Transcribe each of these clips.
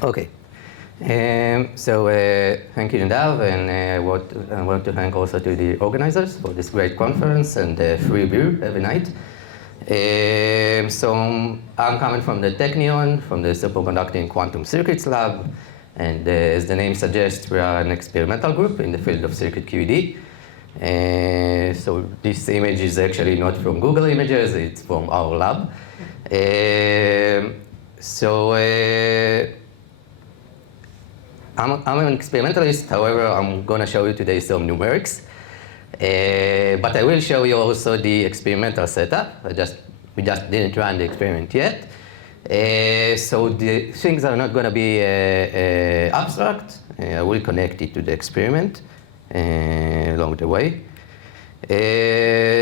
Okay. Thank you, Nadav, and I want to thank also to the organizers for this great conference and the free beer every night. I'm coming from the Technion, from the Superconducting Quantum Circuits Lab, and as the name suggests, we are an experimental group in the field of circuit QED. So this image is actually not from Google Images, it's from our lab. I'm an experimentalist, however, I'm going to show you today some numerics. But I will show you also the experimental setup. We just didn't run the experiment yet. So the things are not going to be abstract. I will connect it to the experiment along the way.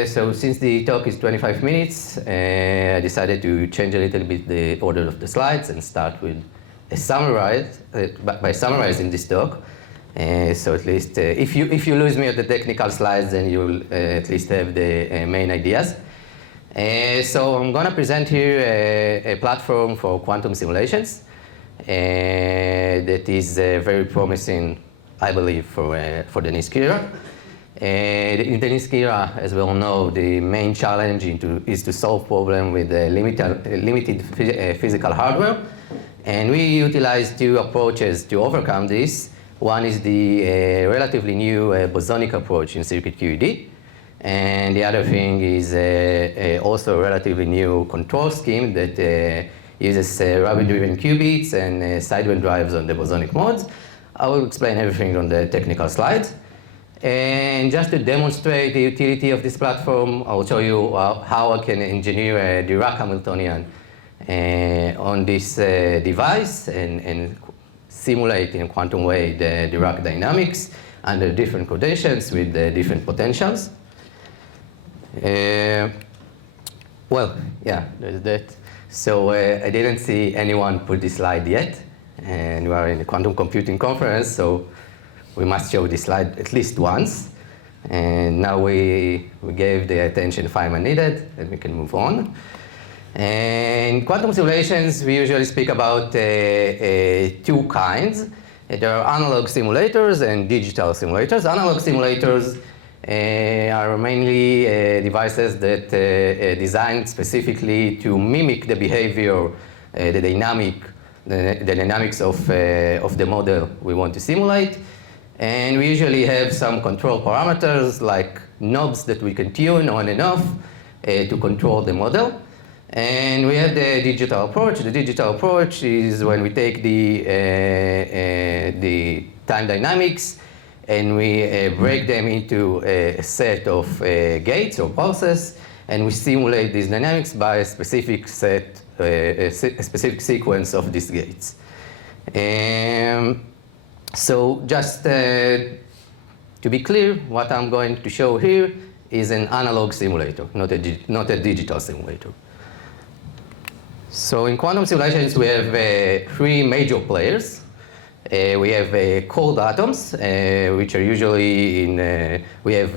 So since the talk is 25 minutes, I decided to change a little bit the order of the slides and start with a summarize by summarizing this talk. So at least if you lose me at the technical slides, then you'll at least have the main ideas. So I'm going to present here a platform for quantum simulations that is very promising, I believe, for the NISQ era. In the NISQ era, as we all know, the main challenge is to solve problems with limited physical hardware. And we utilize two approaches to overcome this. One is the relatively new Bosonic approach in circuit QED. And the other thing is also a relatively new control scheme that uses Rabi-driven qubits and sideband drives on the Bosonic modes. I will explain everything on the technical slides. And just to demonstrate the utility of this platform, I'll show you how I can engineer a Dirac Hamiltonian on this device and simulate in a quantum way the Dirac dynamics under different conditions with different potentials. Well, yeah, there's that. So I didn't see anyone put this slide yet, and we are in a quantum computing conference, so we must show this slide at least once. And now we gave the attention Feynman needed, and we can move on. And in quantum simulations, we usually speak about two kinds. There are analog simulators and digital simulators. Analog simulators are mainly devices that are designed specifically to mimic the behavior, the dynamics of the model we want to simulate. And we usually have some control parameters like knobs that we can tune on and off to control the model. And we have the digital approach. The digital approach is when we take the time dynamics and we break them into a set of gates or pulses, and we simulate these dynamics by a specific set, a specific sequence of these gates. So just to be clear, what I'm going to show here is an analog simulator, not a digital simulator. So in quantum simulations, we have three major players. We have cold atoms, which are usually in, we have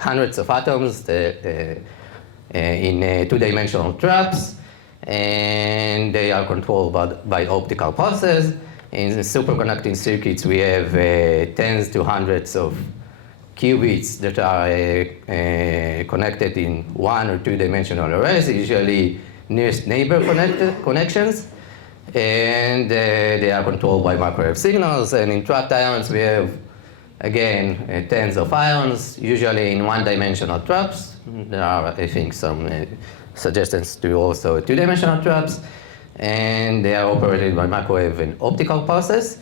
hundreds of atoms in two-dimensional traps, and they are controlled by optical pulses. In the superconducting circuits, we have tens to hundreds of qubits that are connected in one or two-dimensional arrays, usually nearest neighbor connections. And they are controlled by microwave signals. And in trapped ions, we have, again, tens of ions, usually in one-dimensional traps. There are, I think, some suggestions to also two-dimensional traps. And they are operated by microwave and optical pulses.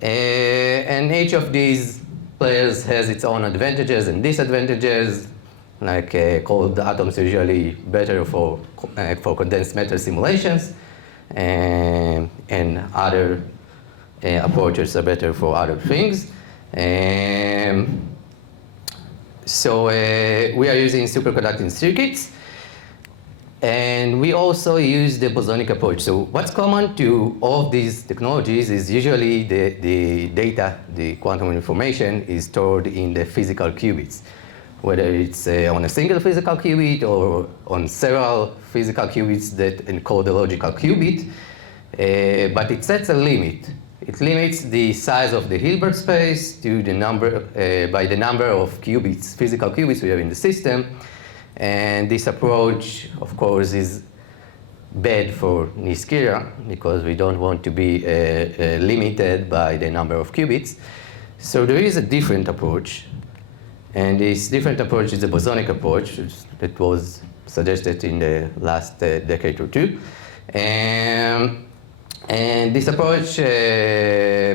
And each of these players has its own advantages and disadvantages. Like cold atoms are usually better for condensed matter simulations. And other approaches are better for other things. So we are using superconducting circuits. And we also use the Bosonic approach. So what's common to all of these technologies is usually the data, the quantum information, is stored in the physical qubits. Whether it's on a single physical qubit or on several physical qubits that encode a logical qubit. but it sets a limit. It limits the size of the Hilbert space to the number, by the number of qubits, physical qubits we have in the system. And this approach, of course, is bad for NISQ because we don't want to be limited by the number of qubits. So there is a different approach. And this different approach is the Bosonic approach that was suggested in the last decade or two. And this approach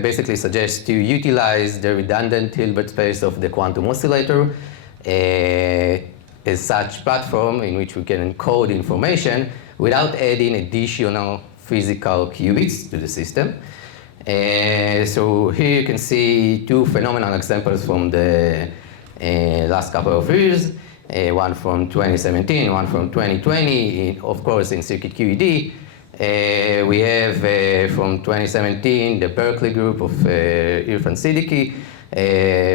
basically suggests to utilize the redundant Hilbert space of the quantum oscillator as such platform in which we can encode information without adding additional physical qubits to the system. So here you can see two phenomenal examples from the last couple of years, one from 2017, one from 2020, of course in circuit QED. We have from 2017 the Berkeley group of Irfan Siddiqui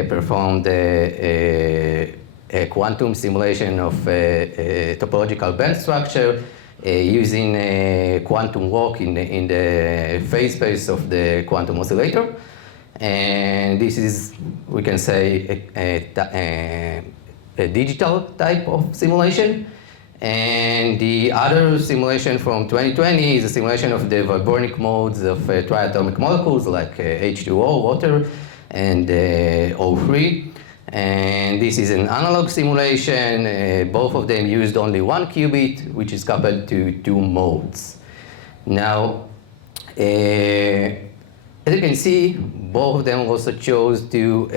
performed a quantum simulation of topological band structure using a quantum walk in the phase space of the quantum oscillator. And this is, we can say, a digital type of simulation. And the other simulation from 2020 is a simulation of the vibronic modes of triatomic molecules like H2O, water, and O3. And this is an analog simulation. Both of them used only one qubit, which is coupled to two modes. Now, as you can see, both of them also chose to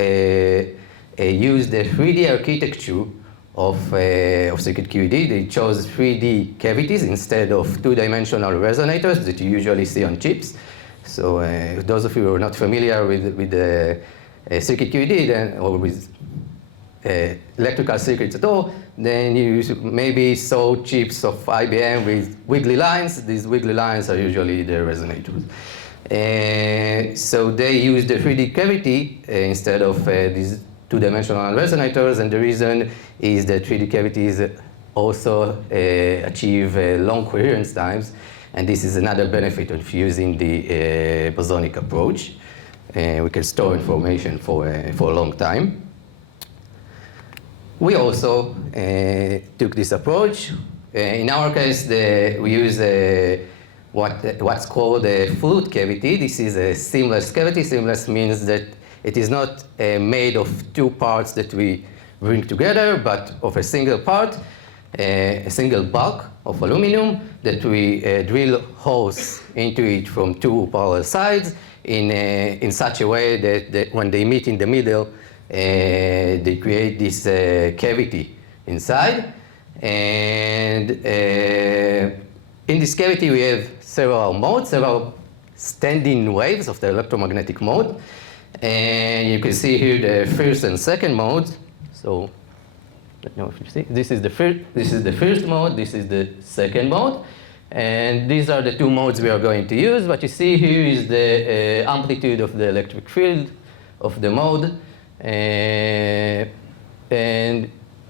use the 3D architecture of circuit QED. They chose 3D cavities instead of two-dimensional resonators that you usually see on chips. So those of you who are not familiar with the circuit QED then, or with electrical circuits at all, then you maybe saw chips of IBM with wiggly lines. These wiggly lines are usually the resonators. So they use the 3D cavity instead of these two-dimensional resonators, and the reason is that 3D cavities also achieve long coherence times, and this is another benefit of using the Bosonic approach. We can store information for a long time. We also took this approach. In our case, we use what's called a fluid cavity. This is a seamless cavity. Seamless means that it is not made of two parts that we bring together, but of a single part, a single bulk of aluminum that we drill holes into it from two parallel sides in such a way that when they meet in the middle, they create this cavity inside. And in this cavity, we have several modes, several standing waves of the electromagnetic mode. And you can see here the first and second modes. So, I don't know if you see. This is the first mode. This is the second mode. And these are the two modes we are going to use. What you see here is the amplitude of the electric field of the mode. And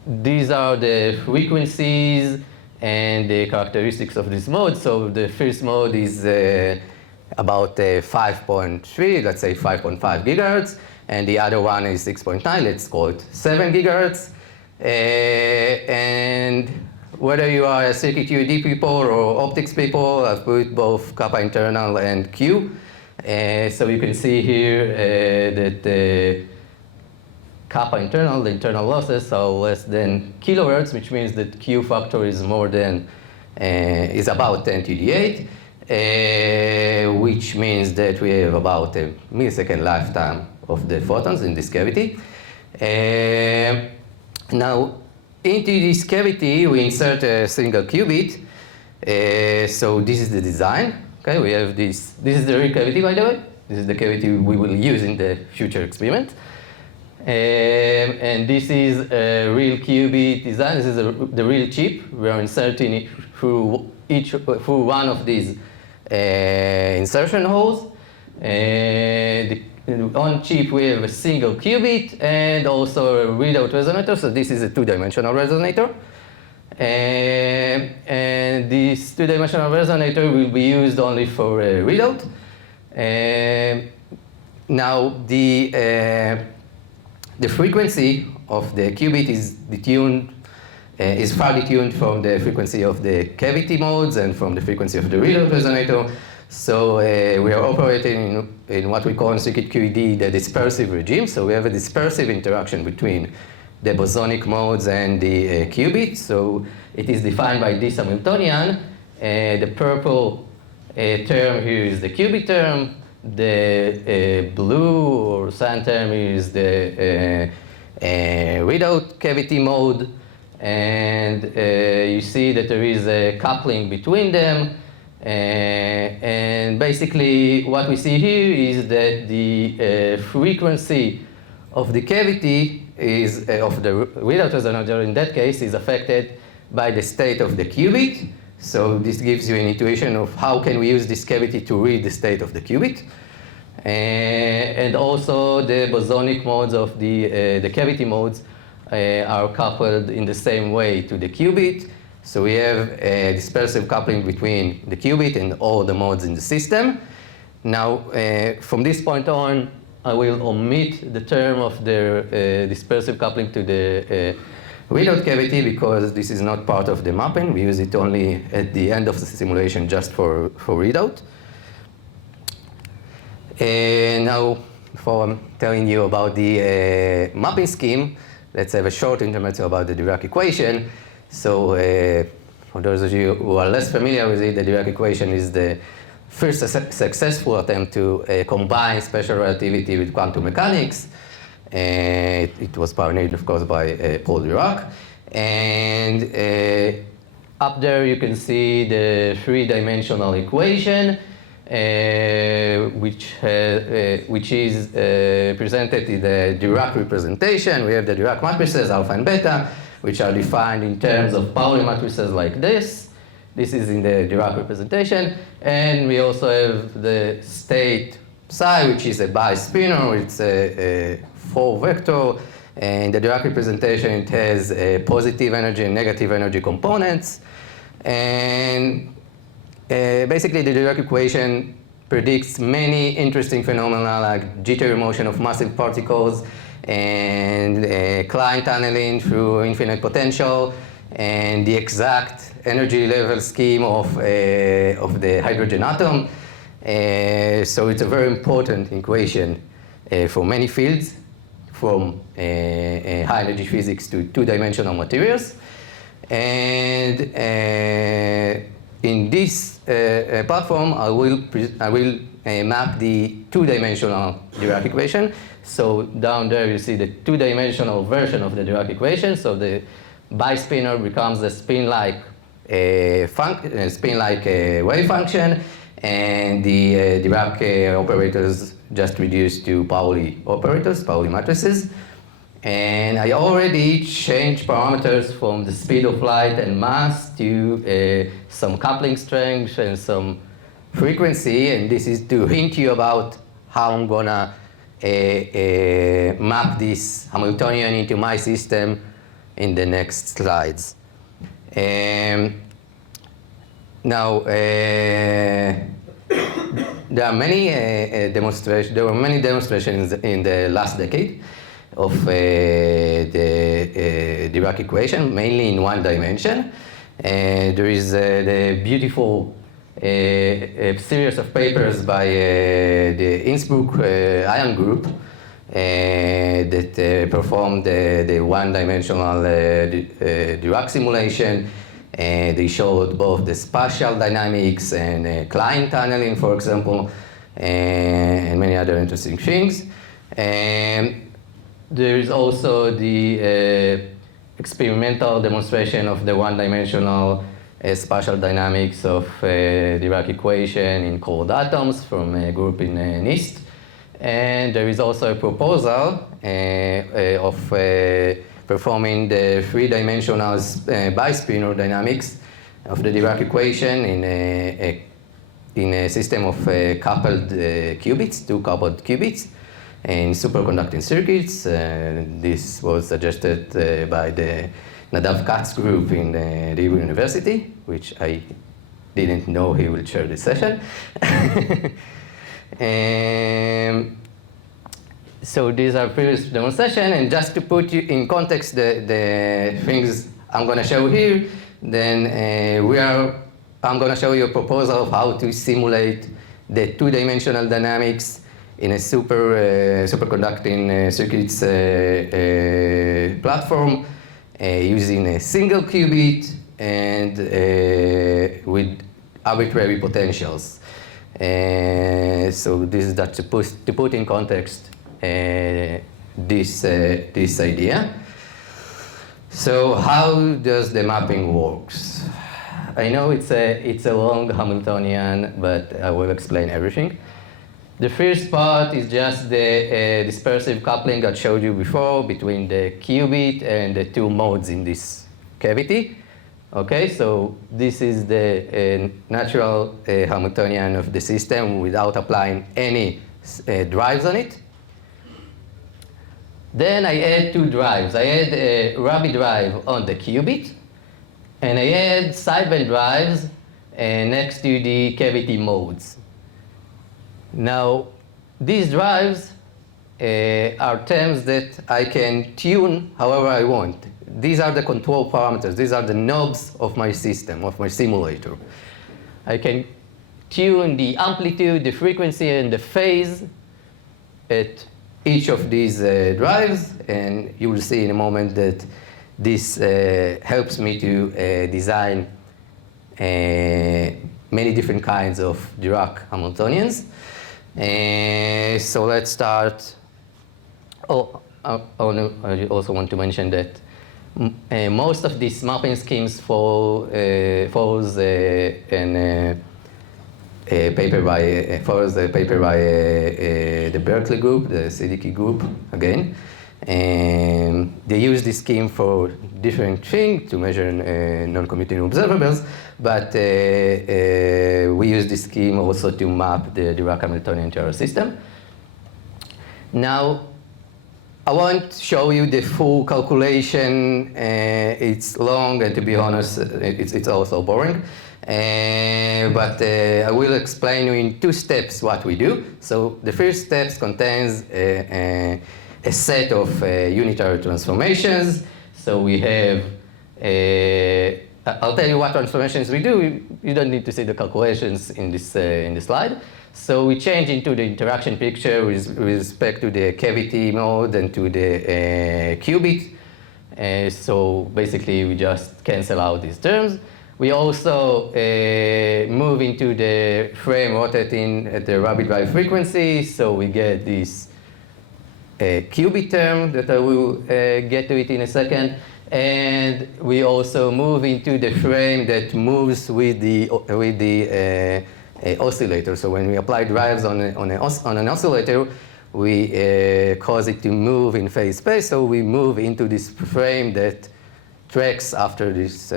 these are the frequencies and the characteristics of this mode. So the first mode is about 5.3, let's say 5.5 gigahertz, and the other one is 6.9, let's call it 7 gigahertz. And whether you are a circuit QED people or optics people, I've put both kappa internal and Q. So you can see here that kappa internal, the internal losses are less than kilohertz, which means that Q factor is more than, is about 10 to the 8. Which means that we have about a millisecond lifetime of the photons in this cavity. Now, into this cavity, we insert a single qubit. So this is the design. Okay, we have this. This is the real cavity, by the way. This is the cavity we will use in the future experiment. And this is a real qubit design. This is the real chip. We are inserting it through one of these insertion holes. On chip we have a single qubit and also a readout resonator. So this is a two-dimensional resonator. And this two-dimensional resonator will be used only for readout. Now, the frequency of the qubit is far detuned from the frequency of the cavity modes and from the frequency of the readout resonator. So we are operating in what we call in circuit QED the dispersive regime. So we have a dispersive interaction between the bosonic modes and the qubit. So it is defined by this Hamiltonian. The purple term here is the qubit term. The blue or cyan term is the readout cavity mode. And you see that there is a coupling between them. And basically what we see here is that the frequency of the cavity is, of the readout resonator in that case, is affected by the state of the qubit. So this gives you an intuition of how can we use this cavity to read the state of the qubit. And also the bosonic modes of the cavity modes are coupled in the same way to the qubit. So we have a dispersive coupling between the qubit and all the modes in the system. Now, from this point on, I will omit the term of the dispersive coupling to the readout cavity because this is not part of the mapping. We use it only at the end of the simulation just for readout. Now, before I'm telling you about the mapping scheme, let's have a short intermezzo about the Dirac equation. So for those of you who are less familiar with it, the Dirac equation is the first successful attempt to combine special relativity with quantum mechanics. It was pioneered, of course, by Paul Dirac. And up there you can see the three-dimensional equation, which is presented in the Dirac representation. We have the Dirac matrices, alpha and beta, which are defined in terms of Pauli matrices like this. This is in the Dirac representation. And we also have the state psi, which is a bi-spinor. It's a 4-vector. And the Dirac representation, it has positive energy and negative energy components. And basically, the Dirac equation predicts many interesting phenomena like jittery motion of massive particles and Klein tunneling through infinite potential and the exact energy level scheme of the hydrogen atom. So it's a very important equation for many fields, from high energy physics to two-dimensional materials. And in this platform, I will map the two-dimensional Dirac equation. So down there you see the two-dimensional version of the Dirac equation. So the bispinor becomes a spin-like wave function, and the Dirac operators just reduced to Pauli operators, Pauli matrices. And I already changed parameters from the speed of light and mass to some coupling strength and some frequency. And this is to hint you about how I'm gonna map this Hamiltonian into my system in the next slides. Now, there were many demonstrations in the last decade of the Dirac equation, mainly in one dimension. There is the beautiful series of papers by the Innsbruck ion group that performed the one-dimensional Dirac simulation. They showed both the spatial dynamics and Klein tunneling, for example, and many other interesting things. There is also the experimental demonstration of the one-dimensional spatial dynamics of Dirac equation in cold atoms from a group in NISQ. And there is also a proposal of performing the three-dimensional bispinor dynamics of the Dirac equation in a system of coupled qubits, two coupled qubits, in superconducting circuits. This was suggested by the Nadav Katz's group in the Hebrew University, which I didn't know he will chair this session. So these are previous demonstrations, and just to put you in context the things I'm going to show here, then I'm going to show you a proposal of how to simulate the two-dimensional dynamics in a superconducting circuits platform using a single qubit and with arbitrary potentials. So this is that to put in context this idea. So how does the mapping works? I know it's a long Hamiltonian, but I will explain everything. The first part is just the dispersive coupling I showed you before between the qubit and the two modes in this cavity. Okay, so this is the natural Hamiltonian of the system without applying any drives on it. Then I add two drives. I add a Rabi drive on the qubit, and I add sideband drives next to the cavity modes. Now, these drives are terms that I can tune however I want. These are the control parameters. These are the knobs of my system, of my simulator. I can tune the amplitude, the frequency, and the phase at each of these drives, and you will see in a moment that this helps me to design many different kinds of Dirac Hamiltonians. So let's start. I also want to mention that most of these mapping schemes follows a paper by the Berkeley group, the Siddiqui group again. And they use this scheme for different things to measure non-commuting observables, but we use this scheme also to map the Dirac Hamiltonian to our system. Now, I won't show you the full calculation. It's long, and to be honest, it's also boring. But I will explain you in two steps what we do. So the first step contains a set of unitary transformations. So we have, I'll tell you what transformations we do. You don't need to see the calculations in this slide. So we change into the interaction picture with respect to the cavity mode and to the qubit. So basically, we just cancel out these terms. We also move into the frame rotating at the Rabi-driven frequency. So we get this qubit term that I will get to it in a second. And we also move into the frame that moves with the oscillator. So when we apply drives on an oscillator, we cause it to move in phase space. So we move into this frame that tracks after this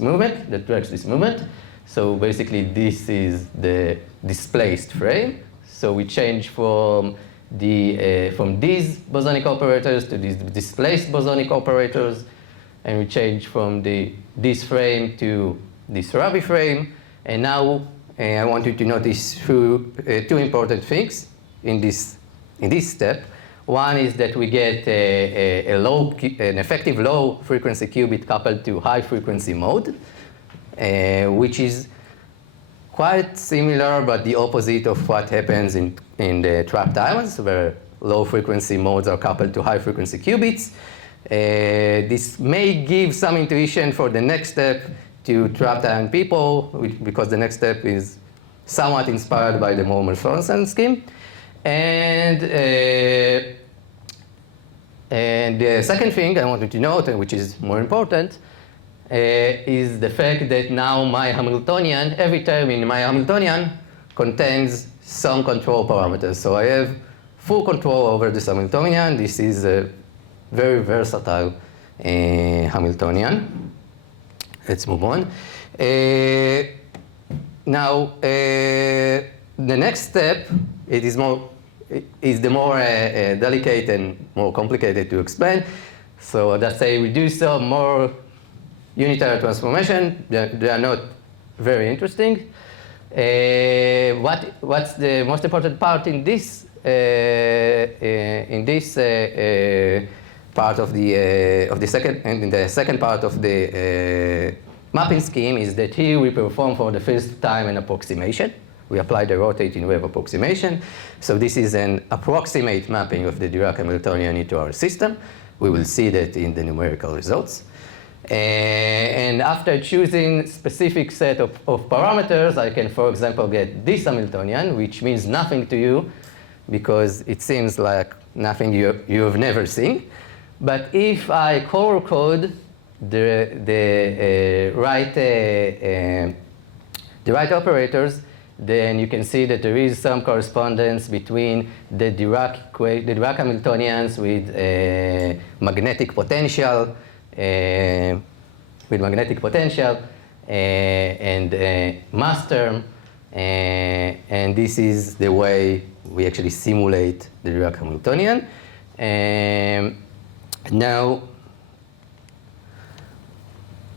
movement, that tracks this movement. So basically, this is the displaced frame. So we change from these bosonic operators to these displaced bosonic operators, and we change from this frame to this Rabi frame. And now I want you to notice two important things in this step. One is that we get an effective low frequency qubit coupled to high frequency mode, which is quite similar but the opposite of what happens in the trapped ions, where low frequency modes are coupled to high frequency qubits. This may give some intuition for the next step to trapped ion people, because the next step is somewhat inspired by the Mormon-Sorensen scheme. And the second thing I wanted to note, which is more important, is the fact that now my Hamiltonian, every term in my Hamiltonian contains some control parameters. So I have full control over this Hamiltonian. This is a very versatile Hamiltonian. Let's move on. Now, the next step, is the more delicate and more complicated to explain. So let's say we do some more unitary transformation. They are not very interesting. What's the most important part in this part of the second part of the mapping scheme is that here we perform for the first time an approximation. We apply the rotating wave approximation. So this is an approximate mapping of the Dirac Hamiltonian into our system. We will see that in the numerical results. And after choosing specific set of parameters, I can, for example, get this Hamiltonian, which means nothing to you because it seems like nothing you've never seen. But if I color code the right operators, then you can see that there is some correspondence between the Dirac Hamiltonians with magnetic potential, and mass term, and this is the way we actually simulate the Dirac Hamiltonian. Now,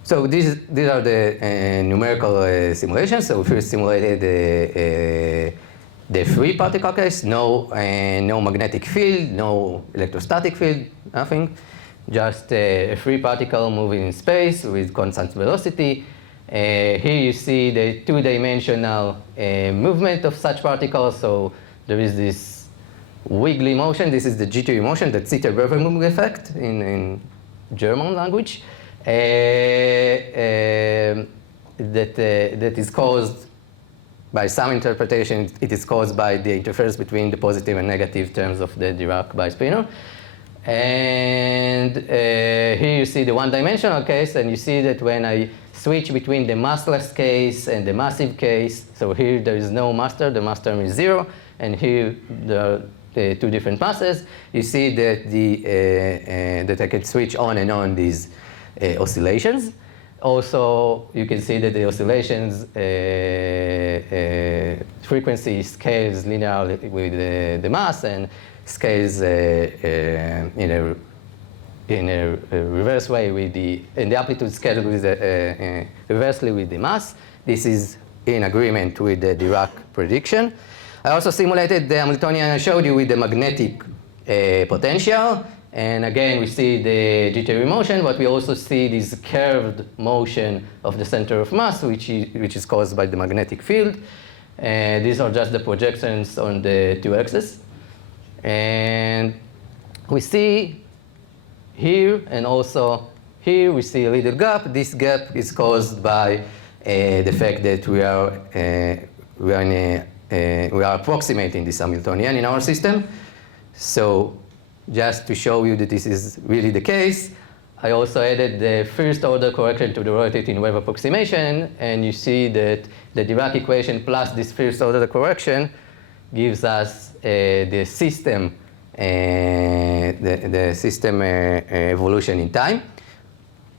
so these are the numerical simulations. So we first simulated the free particle case, no magnetic field, no electrostatic field, nothing. Just a free particle moving in space with constant velocity. Here you see the two-dimensional movement of such particles. So there is this wiggly motion. This is the jittery motion, the Zitterbewegung effect in German language. That is caused by some interpretation. It is caused by the interference between the positive and negative terms of the Dirac bispinor. And here you see the one-dimensional case, and you see that when I switch between the massless case and the massive case, so here there is no mass term, the mass term is 0, and here there are two different masses. You see that that I can switch on and on these oscillations. Also, you can see that the oscillations frequency scales linearly with the mass and scales in a reverse way with and the amplitude scales with reversely with the mass. This is in agreement with the Dirac prediction. I also simulated the Hamiltonian I showed you with the magnetic potential. And again, we see the jittery motion, but we also see this curved motion of the center of mass, which is caused by the magnetic field. And these are just the projections on the two axes. And we see here and also here, we see a little gap. This gap is caused by the fact that we are approximating this Hamiltonian in our system. So just to show you that this is really the case, I also added the first order correction to the rotating wave approximation, and you see that the Dirac equation plus this first order correction gives us the system evolution in time,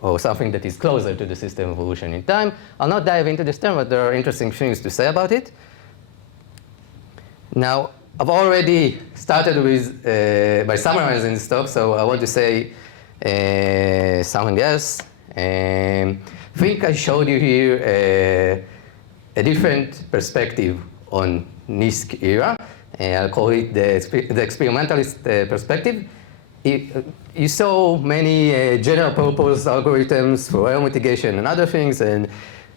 or something that is closer to the system evolution in time. I'll not dive into this term, but there are interesting things to say about it. Now, I've already started with by summarizing this talk, so I want to say something else. I think I showed you here a different perspective on NISQ era. I'll call it the experimentalist perspective. You saw many general purpose algorithms for error mitigation and other things, and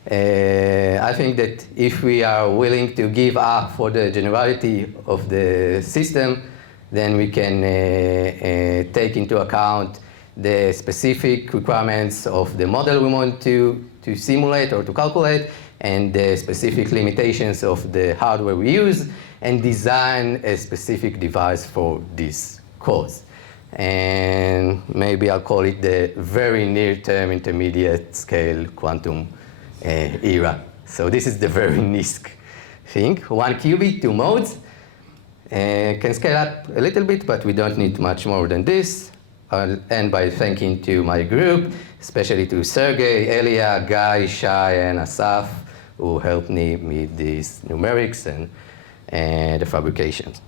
I think that if we are willing to give up for the generality of the system, then we can take into account the specific requirements of the model we want to simulate or to calculate, and the specific limitations of the hardware we use, and design a specific device for this cause. And maybe I'll call it the very near-term intermediate scale quantum era. So this is the very NISQ thing. 1 qubit, 2 modes. Can scale up a little bit, but we don't need much more than this. I'll end by thanking to my group, especially to Sergey, Elia, Guy, Shai, and Asaf, who helped me with these numerics and the fabrications.